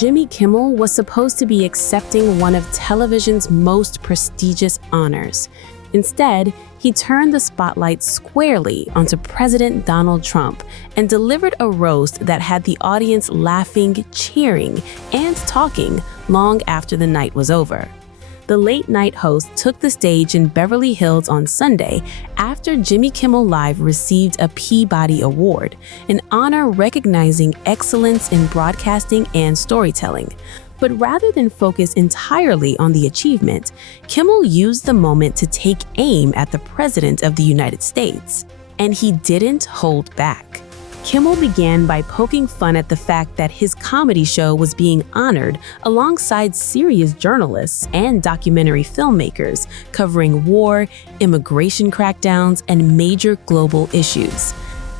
Jimmy Kimmel was supposed to be accepting one of television's most prestigious honors. Instead, he turned the spotlight squarely onto President Donald Trump and delivered a roast that had the audience laughing, cheering, and talking long after the night was over. The late-night host took the stage in Beverly Hills on Sunday after Jimmy Kimmel Live received a Peabody Award, an honor recognizing excellence in broadcasting and storytelling. But rather than focus entirely on the achievement, Kimmel used the moment to take aim at the President of the United States. And he didn't hold back. Kimmel began by poking fun at the fact that his comedy show was being honored alongside serious journalists and documentary filmmakers covering war, immigration crackdowns, and major global issues.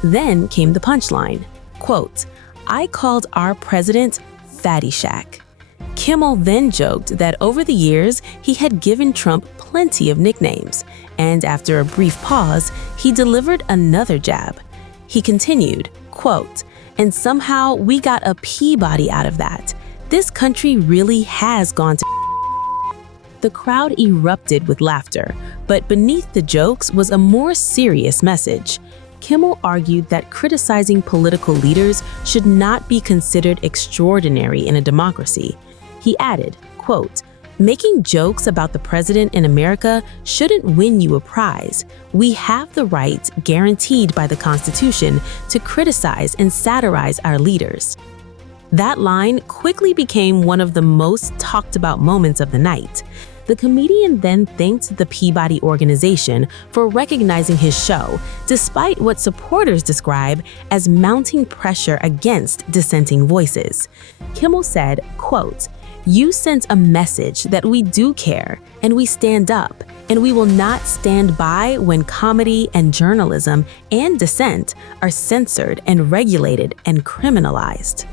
Then came the punchline, quote, "I called our president Fatty Shack." Kimmel then joked that over the years, he had given Trump plenty of nicknames, and after a brief pause, he delivered another jab. He continued, quote, "And somehow we got a Peabody out of that. This country really has gone to." The crowd erupted with laughter, but beneath the jokes was a more serious message. Kimmel argued that criticizing political leaders should not be considered extraordinary in a democracy. He added, quote, "Making jokes about the president in America shouldn't win you a prize. We have the right, guaranteed by the Constitution, to criticize and satirize our leaders." That line quickly became one of the most talked about moments of the night. The comedian then thanked the Peabody organization for recognizing his show, despite what supporters describe as mounting pressure against dissenting voices. Kimmel said, quote, "You sent a message that we do care, and we stand up, and we will not stand by when comedy and journalism and dissent are censored and regulated and criminalized."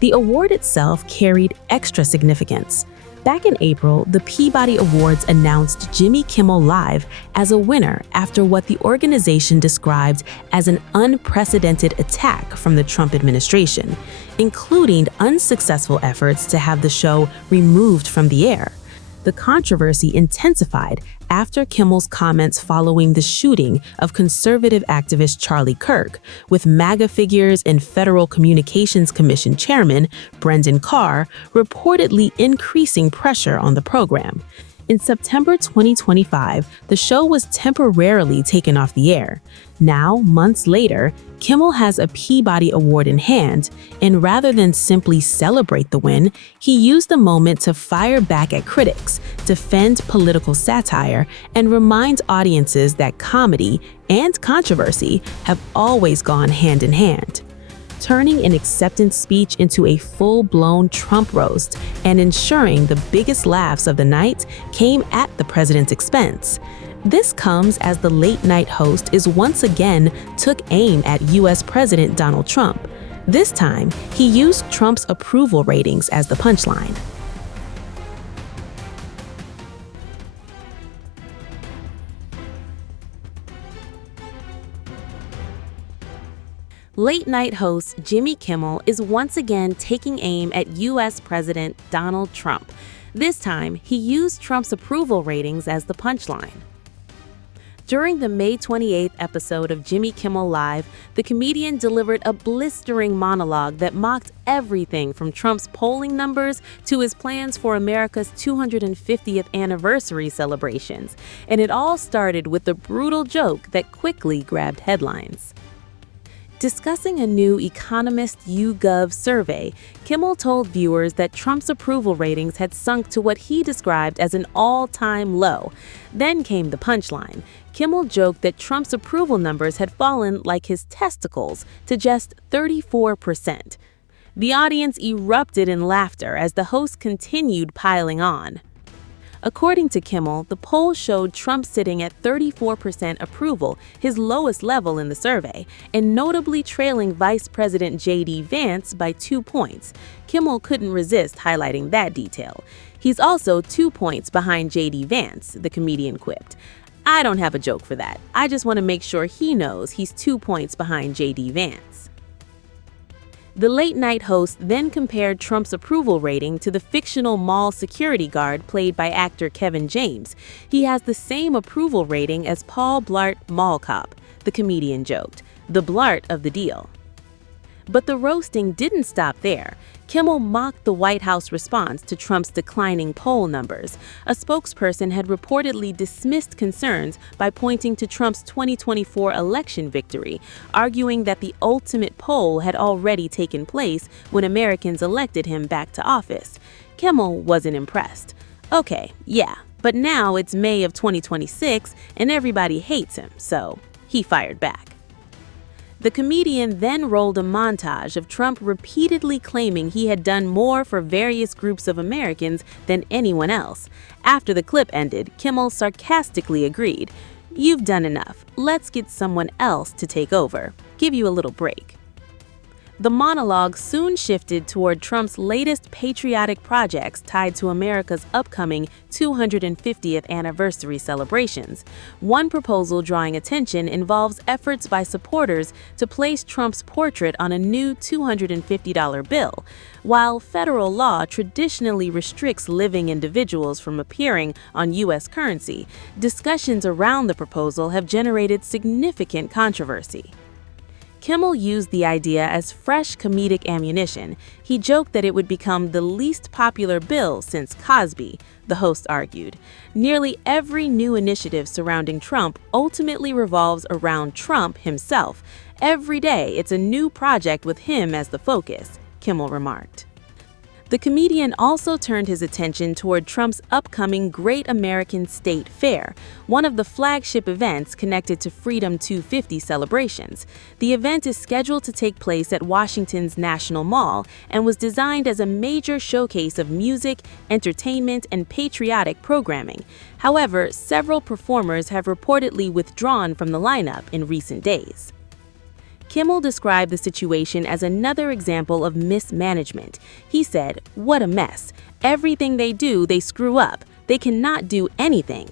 The award itself carried extra significance. Back in April, the Peabody Awards announced Jimmy Kimmel Live as a winner after what the organization described as an unprecedented attack from the Trump administration, including unsuccessful efforts to have the show removed from the air. The controversy intensified after Kimmel's comments following the shooting of conservative activist Charlie Kirk, with MAGA figures and Federal Communications Commission Chairman Brendan Carr reportedly increasing pressure on the program. In September 2025, the show was temporarily taken off the air. Now, months later, Kimmel has a Peabody Award in hand, and rather than simply celebrate the win, he used the moment to fire back at critics, defend political satire, and remind audiences that comedy and controversy have always gone hand in hand. Turning an acceptance speech into a full-blown Trump roast and ensuring the biggest laughs of the night came at the president's expense. This comes as the late-night host is once again took aim at U.S. President Donald Trump. This time, he used Trump's approval ratings as the punchline. Late-night host Jimmy Kimmel is once again taking aim at U.S. President Donald Trump. This time, he used Trump's approval ratings as the punchline. During the May 28th episode of Jimmy Kimmel Live, the comedian delivered a blistering monologue that mocked everything from Trump's polling numbers to his plans for America's 250th anniversary celebrations. And it all started with a brutal joke that quickly grabbed headlines. Discussing a new Economist YouGov survey, Kimmel told viewers that Trump's approval ratings had sunk to what he described as an all-time low. Then came the punchline. Kimmel joked that Trump's approval numbers had fallen like his testicles to just 34%. The audience erupted in laughter as the host continued piling on. According to Kimmel, the poll showed Trump sitting at 34% approval, his lowest level in the survey, and notably trailing Vice President J.D. Vance by 2 points. Kimmel couldn't resist highlighting that detail. He's also 2 points behind J.D. Vance, the comedian quipped. "I don't have a joke for that. I just want to make sure he knows he's 2 points behind J.D. Vance." The late-night host then compared Trump's approval rating to the fictional mall security guard played by actor Kevin James. He has the same approval rating as Paul Blart Mall Cop, the comedian joked, the Blart of the deal. But the roasting didn't stop there. Kimmel mocked the White House response to Trump's declining poll numbers. A spokesperson had reportedly dismissed concerns by pointing to Trump's 2024 election victory, arguing that the ultimate poll had already taken place when Americans elected him back to office. Kimmel wasn't impressed. Okay, yeah, but now it's May of 2026 and everybody hates him, so he fired back. The comedian then rolled a montage of Trump repeatedly claiming he had done more for various groups of Americans than anyone else. After the clip ended, Kimmel sarcastically agreed, "You've done enough. Let's get someone else to take over. Give you a little break." The monologue soon shifted toward Trump's latest patriotic projects tied to America's upcoming 250th anniversary celebrations. One proposal drawing attention involves efforts by supporters to place Trump's portrait on a new $250 bill. While federal law traditionally restricts living individuals from appearing on U.S. currency, discussions around the proposal have generated significant controversy. Kimmel used the idea as fresh comedic ammunition. He joked that it would become the least popular bill since Cosby, the host argued. Nearly every new initiative surrounding Trump ultimately revolves around Trump himself. Every day, it's a new project with him as the focus, Kimmel remarked. The comedian also turned his attention toward Trump's upcoming Great American State Fair, one of the flagship events connected to Freedom 250 celebrations. The event is scheduled to take place at Washington's National Mall and was designed as a major showcase of music, entertainment, and patriotic programming. However, several performers have reportedly withdrawn from the lineup in recent days. Kimmel described the situation as another example of mismanagement. He said, "What a mess. Everything they do, they screw up. They cannot do anything."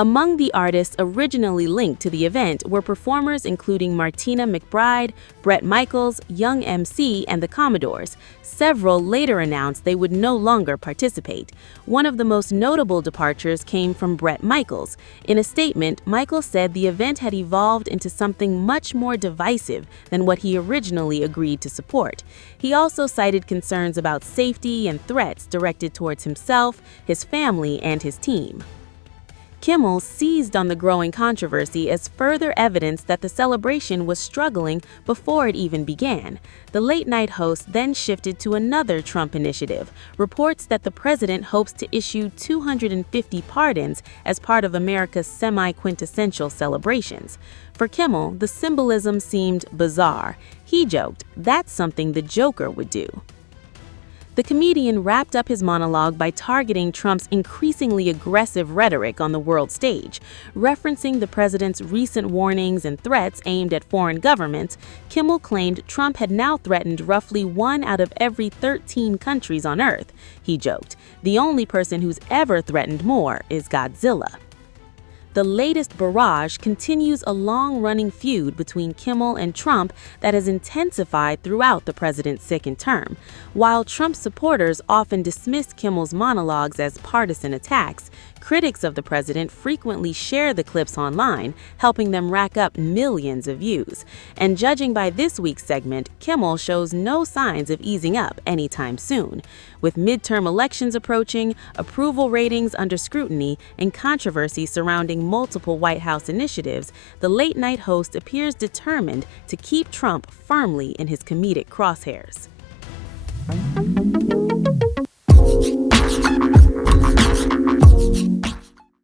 Among the artists originally linked to the event were performers including Martina McBride, Bret Michaels, Young MC, and the Commodores. Several later announced they would no longer participate. One of the most notable departures came from Bret Michaels. In a statement, Michaels said the event had evolved into something much more divisive than what he originally agreed to support. He also cited concerns about safety and threats directed towards himself, his family, and his team. Kimmel seized on the growing controversy as further evidence that the celebration was struggling before it even began. The late-night host then shifted to another Trump initiative, reports that the president hopes to issue 250 pardons as part of America's semi-quintessential celebrations. For Kimmel, the symbolism seemed bizarre. He joked, "That's something the Joker would do." The comedian wrapped up his monologue by targeting Trump's increasingly aggressive rhetoric on the world stage. Referencing the president's recent warnings and threats aimed at foreign governments, Kimmel claimed Trump had now threatened roughly 1 out of every 13 countries on Earth. He joked, "The only person who's ever threatened more is Godzilla." The latest barrage continues a long-running feud between Kimmel and Trump that has intensified throughout the president's second term. While Trump supporters often dismiss Kimmel's monologues as partisan attacks, critics of the president frequently share the clips online, helping them rack up millions of views. And judging by this week's segment, Kimmel shows no signs of easing up anytime soon. With midterm elections approaching, approval ratings under scrutiny, and controversy surrounding multiple White House initiatives, the late-night host appears determined to keep Trump firmly in his comedic crosshairs.